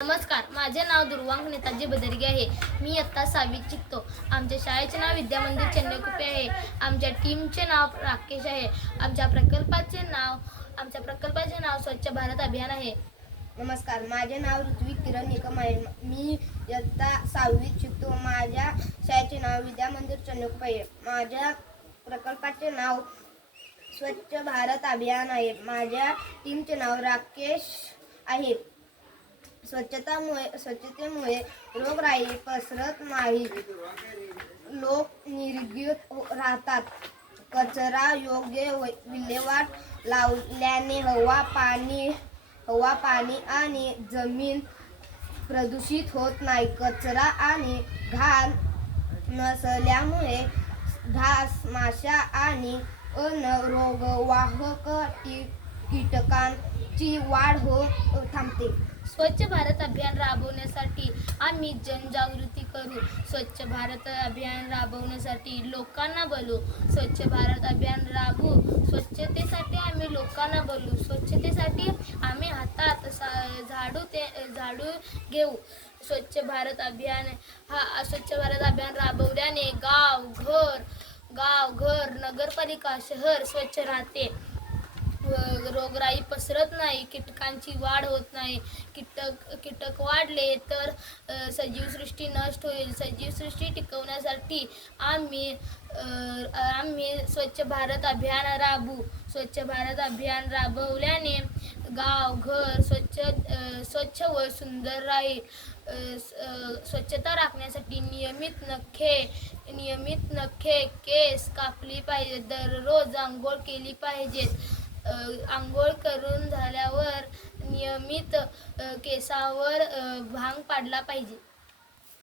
नमस्कार, माझे नाव दुर्वांक नेताजी बदरगे आहे. मी इयत्ता 6वीत शिकतो. आमच्या शाळेचे नाव विद्या मंदिर चेन्नईकुप्पे आहे. आमच्या टीमचे नाव राकेश आहे. आमच्या प्रकल्पाचे नाव स्वच्छ भारत अभियान आहे. नमस्कार, माझे नाव ऋत्विक किरण निकम आहे. मी इयत्ता 6वीत शिकतो. माझ्या शाळेचे नाव विद्या मंदिर चेन्नईकुप्पे आहे. माझ्या प्रकल्पाचे नाव स्वच्छ भारत अभियान आहे. माझ्या टीमचे नाव राकेश आहे. स्वच्छतेमुळे रोगराई पसरत नाही, लोक निरोगी राहतात. कचरा योग्य विल्हेवाट लावल्याने हवा, पाणी आणि जमीन प्रदूषित होत नाही. कचरा आणि घाण नसल्यामुळे डास, माशा आणि रोगवाहक कीटकांची वाढ थांबते. स्वच्छ भारत अभियान राबवण्यासाठी आम्ही जनजागृती करू. स्वच्छ भारत अभियान राबवण्यासाठी लोकांना बोलवू. स्वच्छ भारत अभियान राबवू. स्वच्छतेसाठी आम्ही लोकांना बोलवू. स्वच्छतेसाठी आम्ही हातात झाडू घेऊ. स्वच्छ भारत अभियान राबवल्याने गाव घर नगरपालिका शहर स्वच्छ राहते. रोगराई पसरत नाही, कीटकांची वाढ होत नाही. कीटक वाढले तर सजीवसृष्टी नष्ट होईल. सजीवसृष्टी टिकवण्यासाठी आम्ही स्वच्छ भारत अभियान राबवू. स्वच्छ भारत अभियान राबवल्याने गाव घर स्वच्छ व सुंदर राहील. स्वच्छता राखण्यासाठी नियमित नखे केस कापली पाहिजे. दररोज आंघोळ केली पाहिजे. आंघोळ करून झाल्यावर नियमित केसावर भांग पाडला पाहिजे.